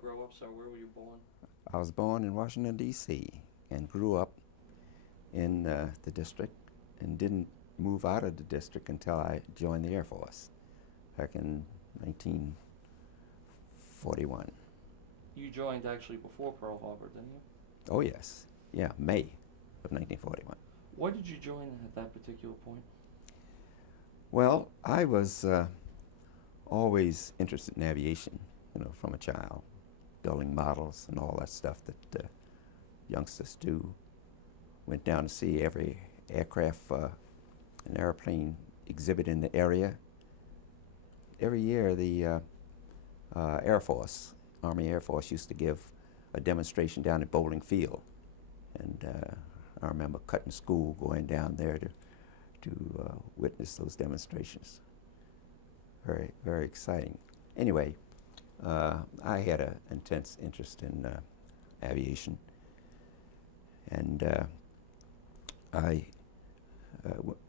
grow up, sir? Where were you born? I was born in Washington, D.C., and grew up in the district and didn't move out of the district until I joined the Air Force back in 1941. You joined actually before Pearl Harbor, didn't you? Oh, yes. Yeah, May of 1941. Why did you join at that particular point? Well, I was always interested in aviation, from a child, building models and all that stuff that youngsters do. Went down to see every aircraft and airplane exhibit in the area. Every year, the Air Force, Army Air Force, used to give a demonstration down at Bowling Field. And I remember cutting school, going down there to witness those demonstrations. Very, very exciting. Anyway, I had an intense interest in aviation. And I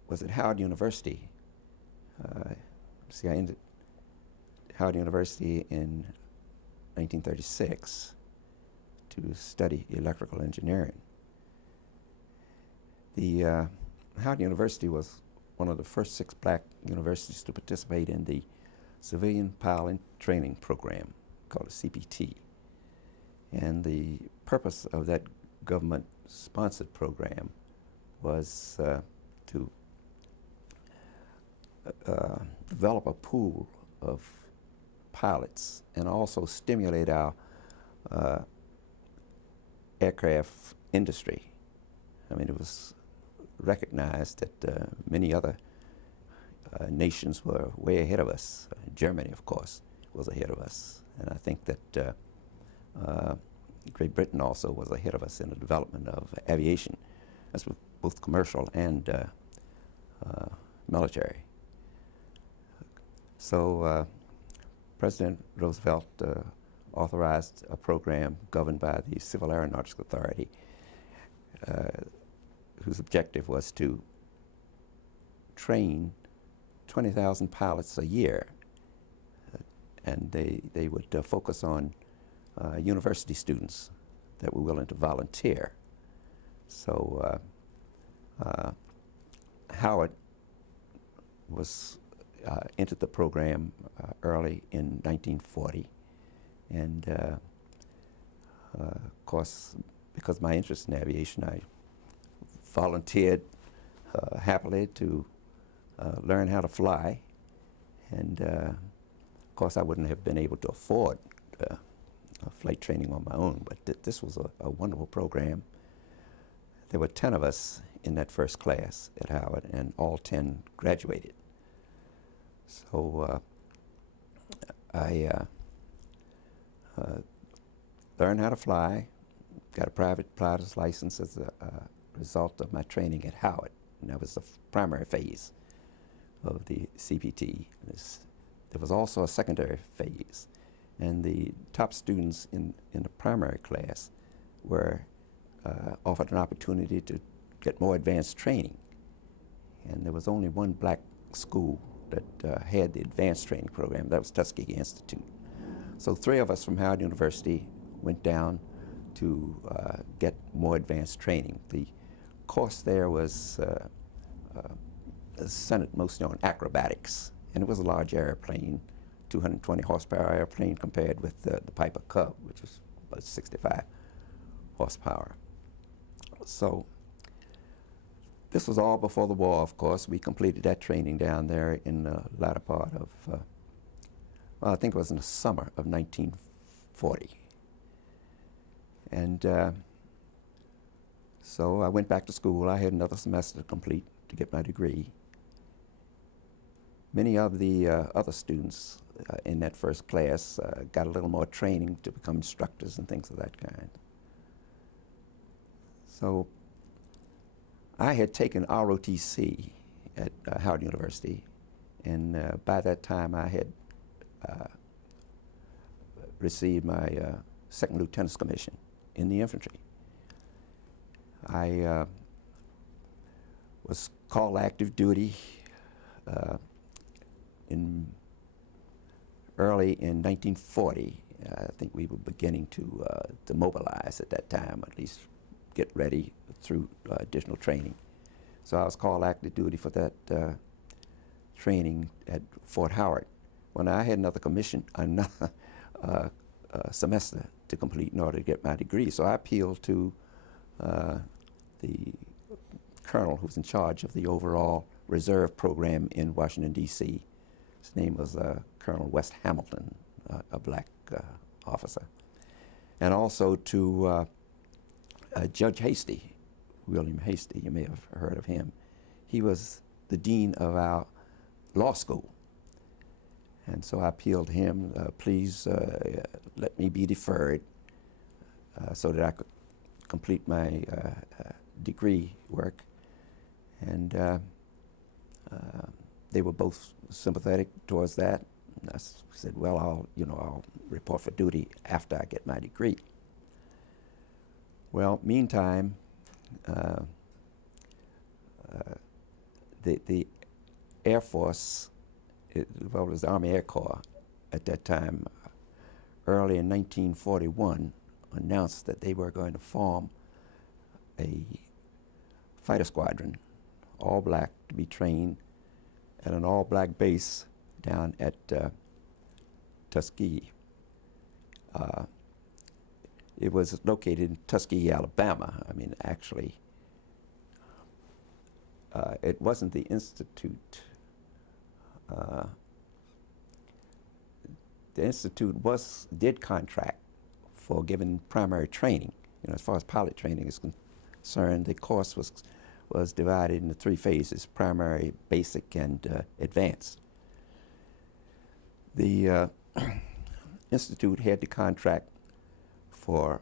was at Howard University. I ended Howard University in 1936 to study electrical engineering. The Howard University was one of the first 6 black universities to participate in the Civilian Pilot Training Program, called a CPT. And the purpose of that government-sponsored program was to develop a pool of pilots and also stimulate our aircraft industry. I mean, it was recognized that many other nations were way ahead of us. Germany, of course, was ahead of us. And I think that Great Britain also was ahead of us in the development of aviation. That's both commercial and military. So President Roosevelt authorized a program governed by the Civil Aeronautics Authority whose objective was to train 20,000 pilots a year. And they would focus on university students that were willing to volunteer. So Howard was entered the program early in 1940. And of course, because of my interest in aviation, I volunteered happily to learn how to fly. And of course, I wouldn't have been able to afford flight training on my own, but this was a wonderful program. There were 10 of us in that first class at Howard, and all 10 graduated. So I learned how to fly, got a private pilot's license as a result of my training at Howard, and that was the primary phase of the CPT. There was also a secondary phase, and the top students in the primary class were offered an opportunity to get more advanced training. And there was only one black school that had the advanced training program. That was Tuskegee Institute. So 3 of us from Howard University went down to get more advanced training. The course there was centered mostly on acrobatics, and it was a large airplane, 220 horsepower airplane compared with the Piper Cub, which was about 65 horsepower. So this was all before the war, of course. We completed that training down there in the latter part of, well, I think it was in the summer of 1940. And so I went back to school. I had another semester to complete to get my degree. Many of the other students in that first class got a little more training to become instructors and things of that kind. So I had taken ROTC at Howard University, and by that time I had received my second lieutenant's commission in the infantry. I was called active duty early in 1940, I think we were beginning to mobilize at that time, at least get ready through additional training. So I was called active duty for that training at Fort Howard. When I had another commission, another semester to complete in order to get my degree. So I appealed to the colonel who was in charge of the overall reserve program in Washington, D.C. His name was Colonel West Hamilton, a black officer. And also to Judge Hasty, William Hasty, you may have heard of him. He was the dean of our law school. And so I appealed to him, please let me be deferred so that I could complete my degree work. And they were both sympathetic towards that. And I said, well, I'll report for duty after I get my degree. Well, meantime, the Air Force, it was the Army Air Corps at that time, early in 1941, announced that they were going to form a fighter squadron, all black, to be trained at an all black base down at Tuskegee. It was located in Tuskegee, Alabama. I mean, actually, it wasn't the Institute. The Institute did contract for giving primary training. As far as pilot training is concerned, the course was divided into 3 phases: primary, basic, and advanced. The Institute had the contract for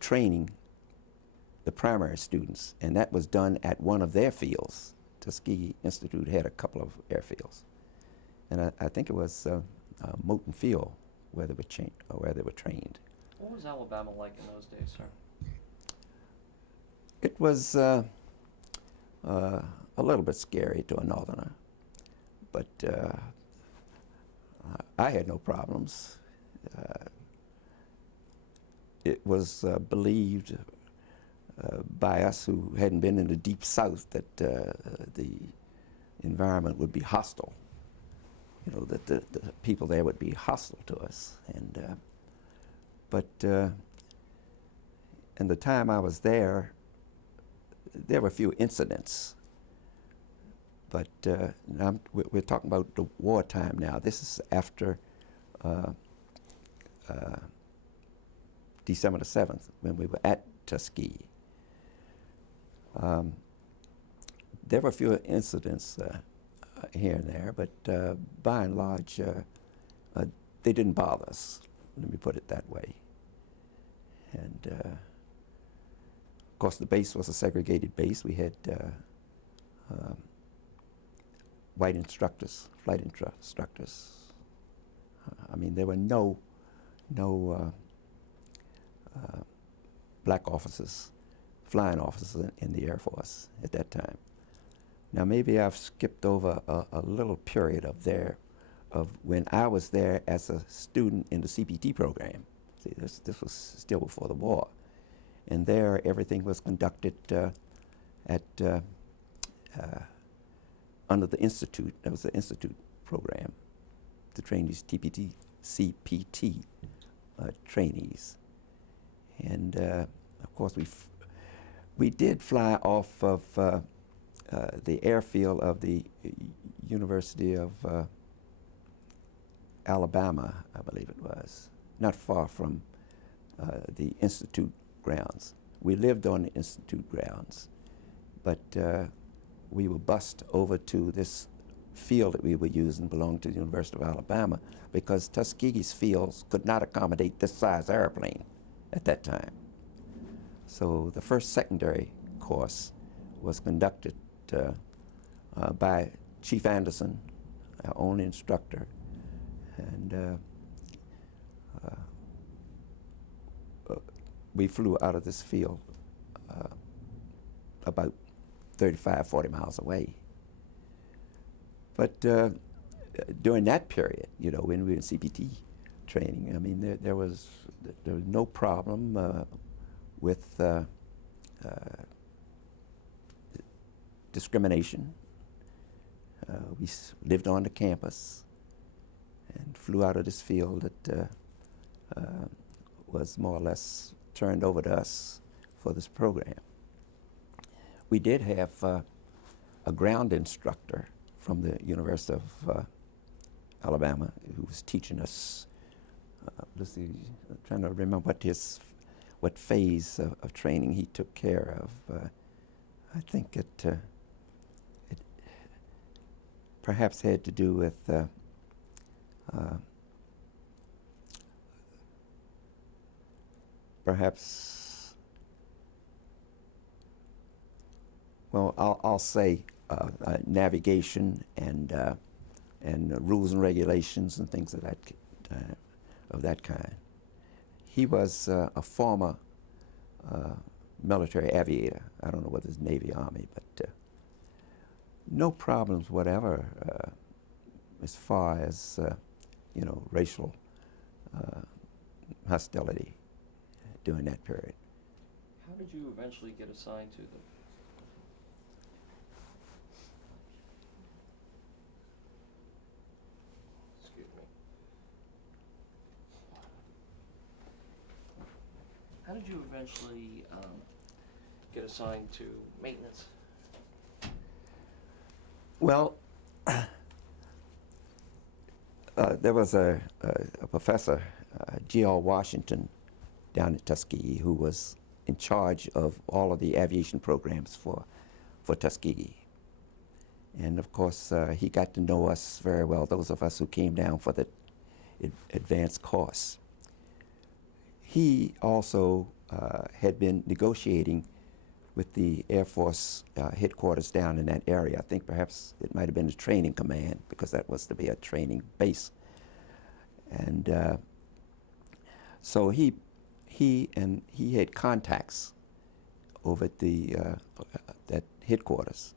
training the primary students, and that was done at one of their fields. Tuskegee Institute had a couple of airfields, and I think it was Moton Field where they were trained. What was Alabama like in those days, sir? It was a little bit scary to a northerner, but I had no problems. It was believed by us who hadn't been in the deep south that the environment would be hostile. That the people there would be hostile to us. But in the time I was there were a few incidents. But we're talking about the wartime now. This is after December the 7th, when we were at Tuskegee. There were a few incidents here and there, but by and large, they didn't bother us. Let me put it that way. And of course, the base was a segregated base. We had white instructors, flight instructors. I mean, there were no black officers, flying officers in the Air Force at that time. Now, maybe I've skipped over a little period of when I was there as a student in the CPT program. See, this was still before the war. And there, everything was conducted under the Institute. That was the Institute program to train these CPT trainees. And of course, we did fly off of the airfield of the University of Alabama, I believe it was, not far from the Institute grounds. We lived on the Institute grounds, but we were bused over to this field that we were using, belonged to the University of Alabama, because Tuskegee's fields could not accommodate this size airplane at that time. So the first secondary course was conducted by Chief Anderson, our own instructor, and we flew out of this field about 35, 40 miles away. But during that period, you know, when we were in CPT training, I mean, there was no problem with discrimination. We lived on the campus and flew out of this field that was more or less turned over to us for this program. We did have a ground instructor from the University of Alabama who was teaching us. Let's see, I'm trying to remember what phase of training he took care of. I think it perhaps had to do with perhaps, well, I'll say navigation and rules and regulations and things of that kind. He was a former military aviator. I don't know whether it's Navy, Army, but no problems whatever as far as you know, racial hostility during that period. How did you eventually get assigned to them? Excuse me. How did you eventually get assigned to maintenance? Well, there was a professor, G.L. Washington, down at Tuskegee, who was in charge of all of the aviation programs for Tuskegee. And of course, he got to know us very well, those of us who came down for the advanced course. He also had been negotiating with the Air Force headquarters down in that area. I think perhaps it might have been the training command, because that was to be a training base. And so he had contacts over at the that headquarters.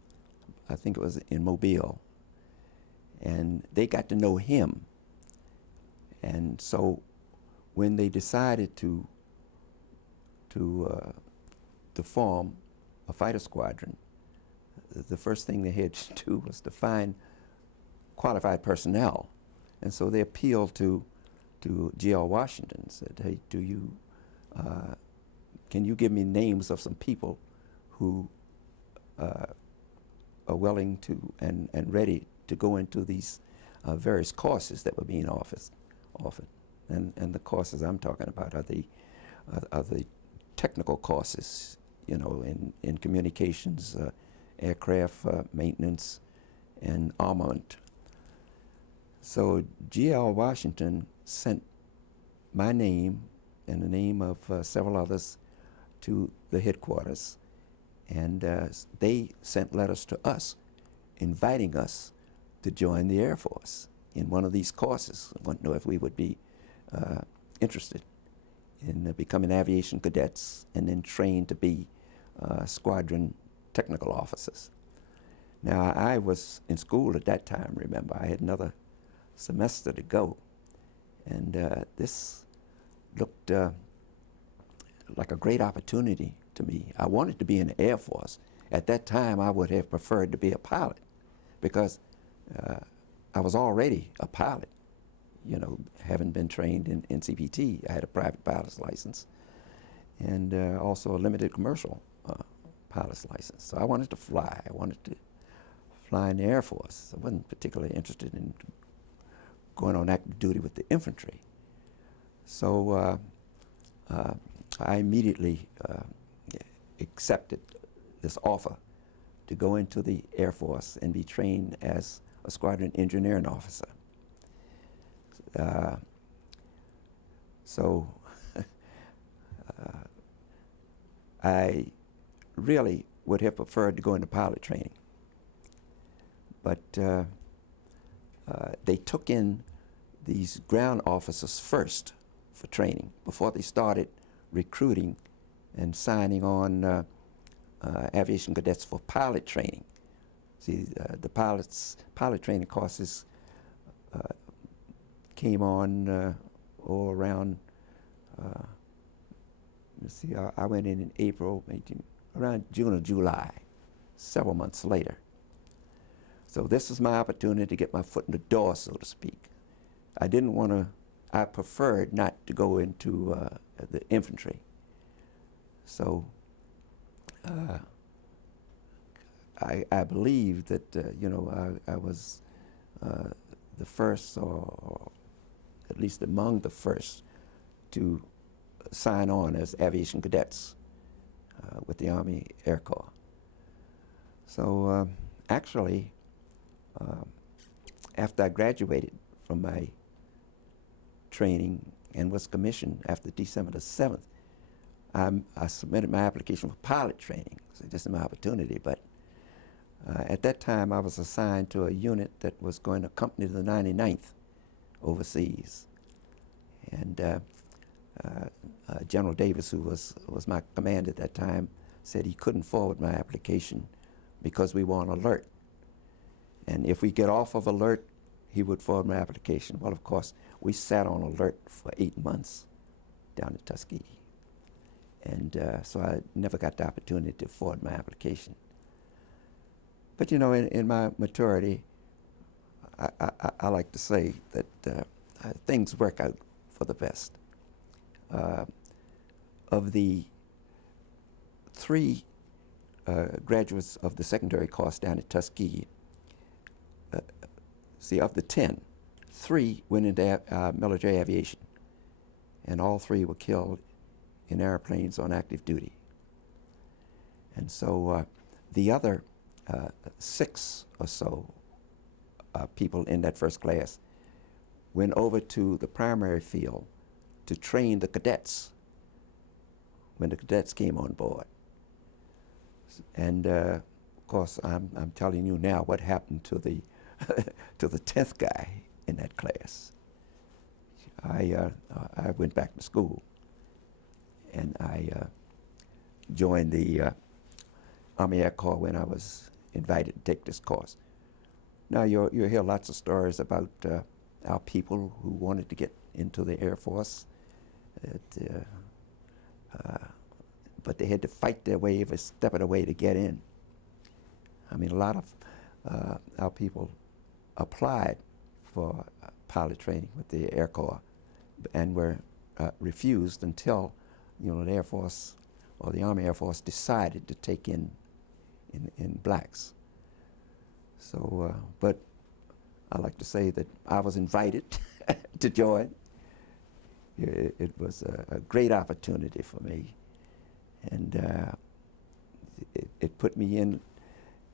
I think it was in Mobile, and they got to know him. And so when they decided to form a fighter squadron, the first thing they had to do was to find qualified personnel. And so they appealed to G.L. Washington, said, hey, can you give me names of some people who are willing to and ready to go into these various courses that were being offered. And the courses I'm talking about are the technical courses, you know, in communications, aircraft maintenance, and armament. So G.L. Washington sent my name and the name of several others to the headquarters, and they sent letters to us inviting us to join the Air Force in one of these courses. I want to know if we would be interested in becoming aviation cadets and then trained to be squadron technical officers. Now, I was in school at that time, remember. I had another semester to go. And this looked like a great opportunity to me. I wanted to be in the Air Force. At that time, I would have preferred to be a pilot, because I was already a pilot, you know, having been trained in CPT. I had a private pilot's license and also a limited commercial pilot's license. So I wanted to fly. I wanted to fly in the Air Force. I wasn't particularly interested in going on active duty with the infantry. So I immediately accepted this offer to go into the Air Force and be trained as a squadron engineering officer. So I really would have preferred to go into pilot training, but they took in these ground officers first for training before they started recruiting and signing on aviation cadets for pilot training. See, the pilot training course is came on around, let's see, I went in April, around June or July, several months later. So this was my opportunity to get my foot in the door, so to speak. I didn't want to, I preferred not to go into the infantry. So I believe that, you know, I was the first, or at least among the first, to sign on as aviation cadets with the Army Air Corps. So actually, after I graduated from my training and was commissioned after December the 7th, I submitted my application for pilot training. So this is my opportunity, but at that time I was assigned to a unit that was going to accompany the 99th overseas. And General Davis, who was my commander at that time, said he couldn't forward my application because we were on alert. And if we get off of alert, he would forward my application. Well, of course, we sat on alert for 8 months down at Tuskegee. And so I never got the opportunity to forward my application. But you know, in my maturity, I like to say that things work out for the best. Of the 3 graduates of the secondary course down at Tuskegee, of the 10, 3 went into military aviation, and all 3 were killed in airplanes on active duty. And so the other 6 or so people in that first class went over to the primary field to train the cadets when the cadets came on board. And of course, I'm telling you now what happened to the to the 10th guy in that class. I went back to school, and I joined the Army Air Corps when I was invited to take this course. Now you'll hear lots of stories about our people who wanted to get into the Air Force, but they had to fight their way every step of the way to get in. I mean, a lot of our people applied for pilot training with the Air Corps and were refused until, you know, the Air Force or the Army Air Force decided to take in blacks. So, but I like to say that I was invited to join. It was a great opportunity for me, and it put me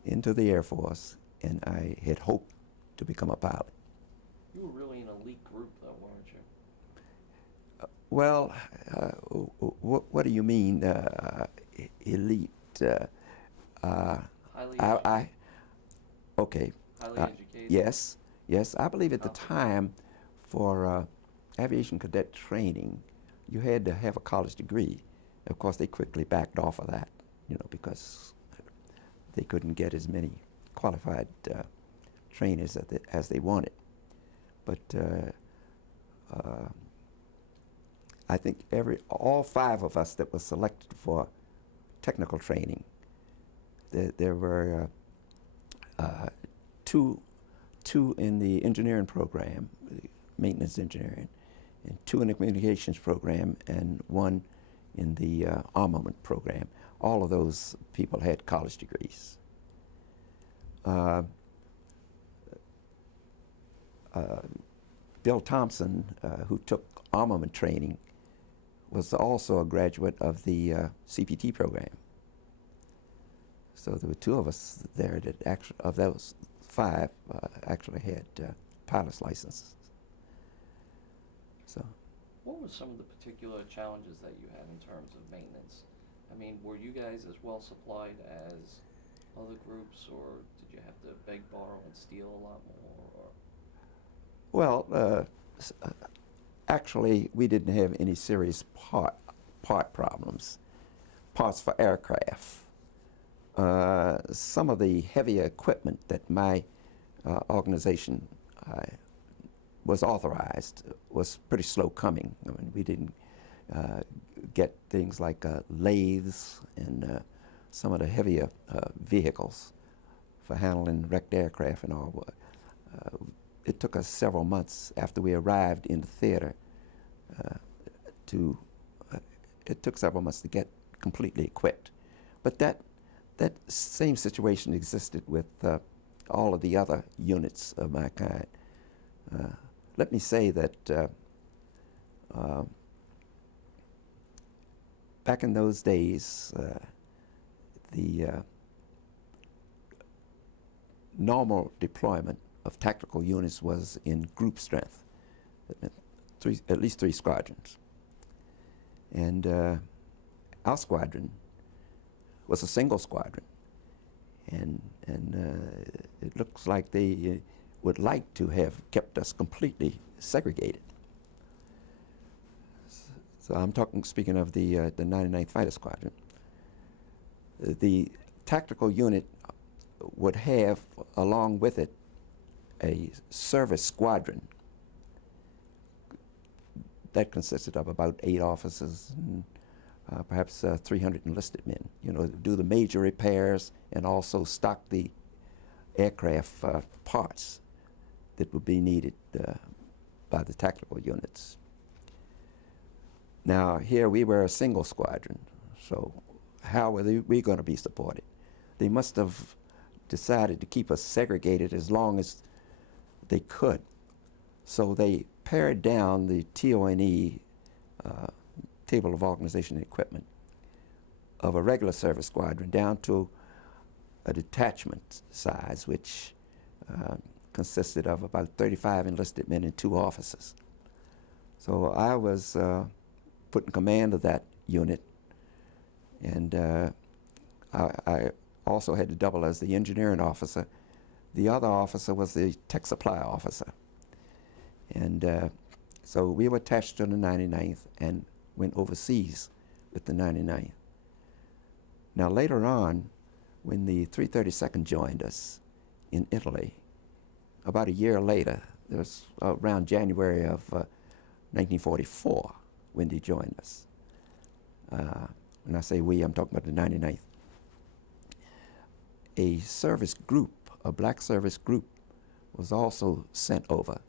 into the Air Force, and I had hoped to become a pilot. You were really an elite group, though, weren't you? Well, what do you mean, elite? Highly educated. Okay. Highly educated. Yes. I believe at the time, for aviation cadet training, you had to have a college degree. Of course, they quickly backed off of that, you know, because they couldn't get as many qualified trainers as they wanted. But I think all 5 of us that were selected for technical training, there were 2 in the engineering program, maintenance engineering, and 2 in the communications program, and 1 in the armament program. All of those people had college degrees. Bill Thompson, who took armament training, was also a graduate of the CPT program. So there were 2 of us there that actually, of those 5, actually had pilot's licenses. So. What were some of the particular challenges that you had in terms of maintenance? I mean, were you guys as well supplied as other groups, or did you have to beg, borrow, and steal a lot more? Or? Well, actually, we didn't have any serious part problems, parts for aircraft. Some of the heavier equipment that my organization was authorized was pretty slow coming. I mean, we didn't get things like lathes and some of the heavier vehicles for handling wrecked aircraft and all. It took us several months after we arrived in the theater it took several months to get completely equipped. But that same situation existed with all of the other units of my kind. Let me say that back in those days, the normal deployment of tactical units was in group strength, at least 3 squadrons. And our squadron was a single squadron. And it looks like they would like to have kept us completely segregated. So I'm speaking of the 99th Fighter Squadron. The tactical unit would have, along with it, a service squadron that consisted of about 8 officers and perhaps 300 enlisted men, to do the major repairs and also stock the aircraft parts that would be needed by the tactical units. Now, here we were a single squadron, so how were we going to be supported? They must have decided to keep us segregated as long as they could. So they pared down the TONE, Table of Organization and Equipment, of a regular service squadron down to a detachment size, which consisted of about 35 enlisted men and 2 officers. So I was put in command of that unit, and I also had to double as the engineering officer. The other officer was the tech supply officer. And so we were attached to the 99th and went overseas with the 99th. Now later on, when the 332nd joined us in Italy, about a year later, it was around January of 1944 when they joined us. When I say we, I'm talking about the 99th. A service group, a black service group, was also sent over.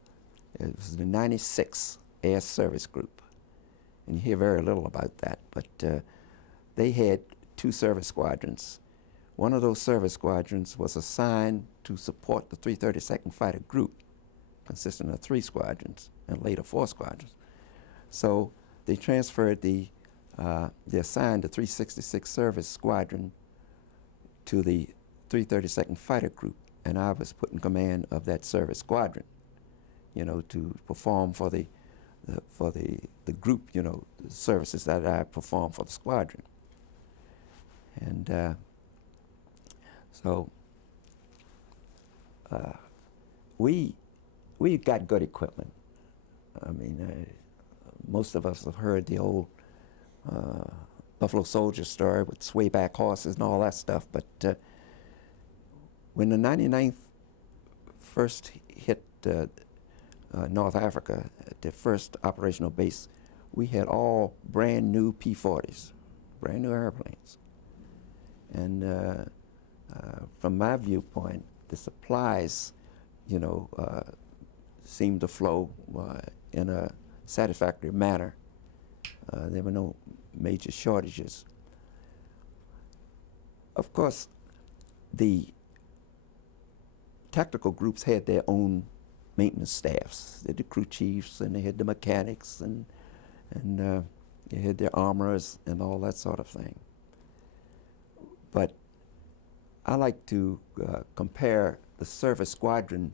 It was the 96th Air Service Group. And you hear very little about that, but they had 2 service squadrons. One of those service squadrons was assigned to support the 332nd Fighter Group, consisting of 3 squadrons and later 4 squadrons. So they transferred they assigned the 366th Service Squadron to the 332nd Fighter Group, and I was put in command of that service squadron, to perform for the group, the services that I performed for the squadron. And so we got good equipment. I mean, most of us have heard the old Buffalo Soldier story with swayback horses and all that stuff, but when the 99th first hit North Africa at their first operational base, we had all brand new P-40s, brand new airplanes. And from my viewpoint, the supplies, seemed to flow in a satisfactory manner. There were no major shortages. Of course, the tactical groups had their own maintenance staffs. They had the crew chiefs, and they had the mechanics, and they had their armorers and all that sort of thing. But I like to compare the service squadron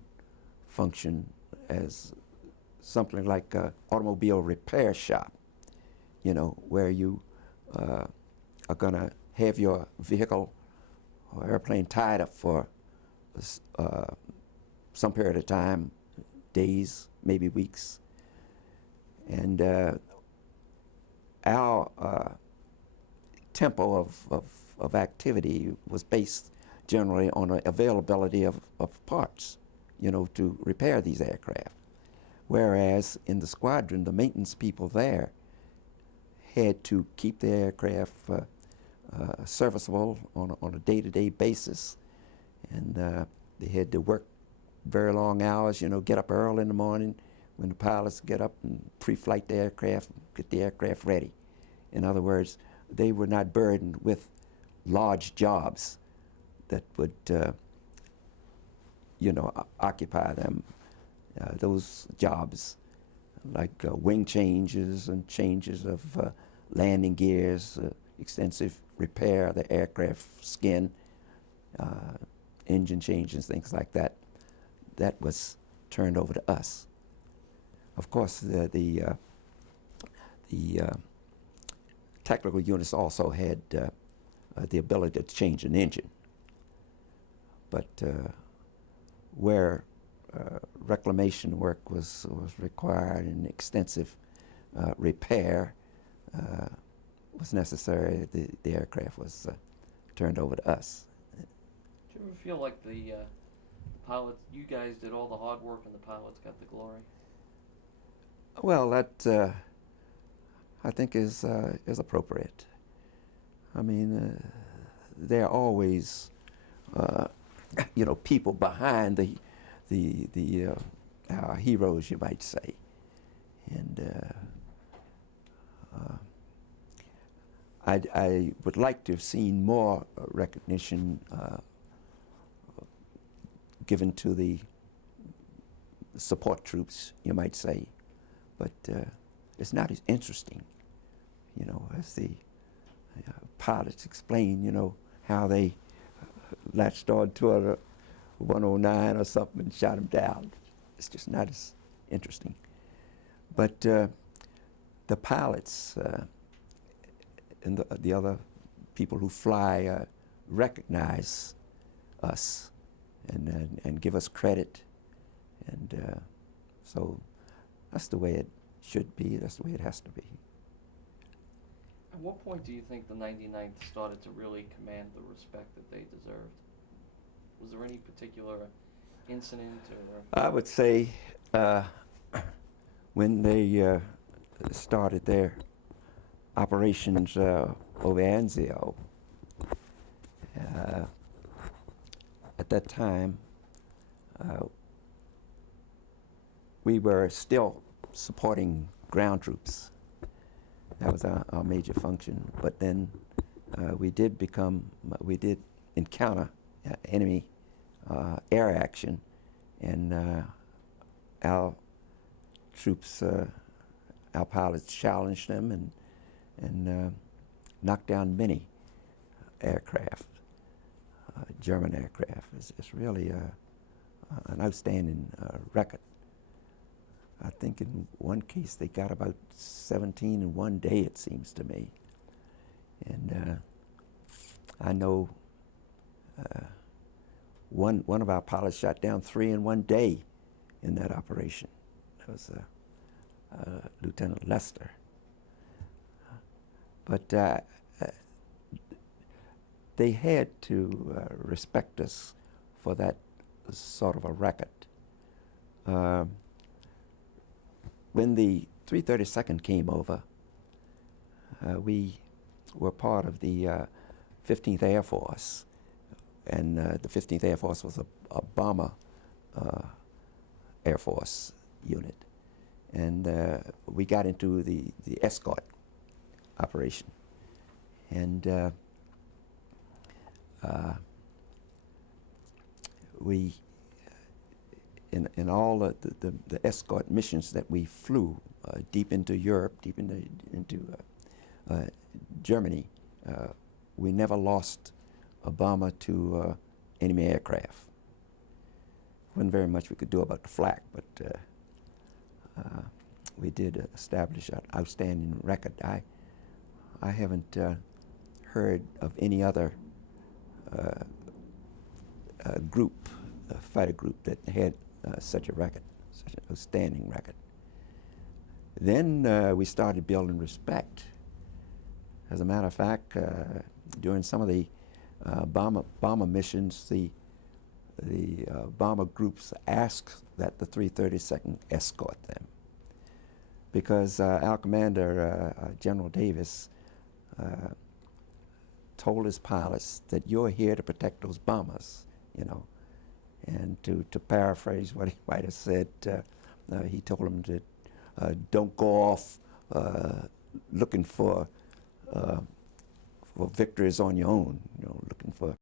function as something like an automobile repair shop, where you are going to have your vehicle or airplane tied up for some period of time, days, maybe weeks. And our tempo of activity was based generally on the availability of parts, to repair these aircraft. Whereas in the squadron, the maintenance people there had to keep the aircraft serviceable on a day-to-day basis, and they had to work very long hours, get up early in the morning when the pilots get up and pre-flight the aircraft, get the aircraft ready. In other words, they were not burdened with large jobs that would occupy them. Those jobs like wing changes and changes of landing gears, extensive repair of the aircraft skin, engine changes, things like that, that was turned over to us. Of course, the technical units also had the ability to change an engine. But where reclamation work was required and extensive repair was necessary, the aircraft was turned over to us. Did you ever feel like the pilots, you guys did all the hard work and the pilots got the glory? Well, that I think is appropriate. I mean, there are always people behind the our heroes, you might say, and I would like to have seen more recognition given to the support troops, you might say, but it's not as interesting, as the pilots explain, how they latched on to a 109 or something and shot him down. It's just not as interesting. But the pilots and the other people who fly recognize us and give us credit, and so that's the way it should be. That's the way it has to be. At what point do you think the 99th started to really command the respect that they deserved? Was there any particular incident or? I would say when they started their operations over Anzio, at that time we were still supporting ground troops. That was our major function. But then we did encounter enemy air action, and our troops, our pilots challenged them and knocked down many aircraft, German aircraft. It's really an outstanding record. I think in one case they got about 17 in one day, it seems to me. And I know one of our pilots shot down 3 in one day in that operation. That was Lieutenant Lester. But they had to respect us for that sort of a record. When the 332nd came over, we were part of the 15th Air Force, and the 15th Air Force was a bomber Air Force unit, and we got into the escort operation, and we in all the escort missions that we flew deep into Europe, deep into Germany, we never lost a bomber to enemy aircraft. Wasn't very much we could do about the flak, but we did establish an outstanding record. I haven't heard of any other group, fighter group, that had such a record, such an outstanding record. Then we started building respect. As a matter of fact, during some of the bomber missions, the bomber groups asked that the 332nd escort them, because our commander, General Davis, told his pilots that you're here to protect those bombers, you know. And to paraphrase what he might have said, he told them to don't go off looking for victories on your own, you know, looking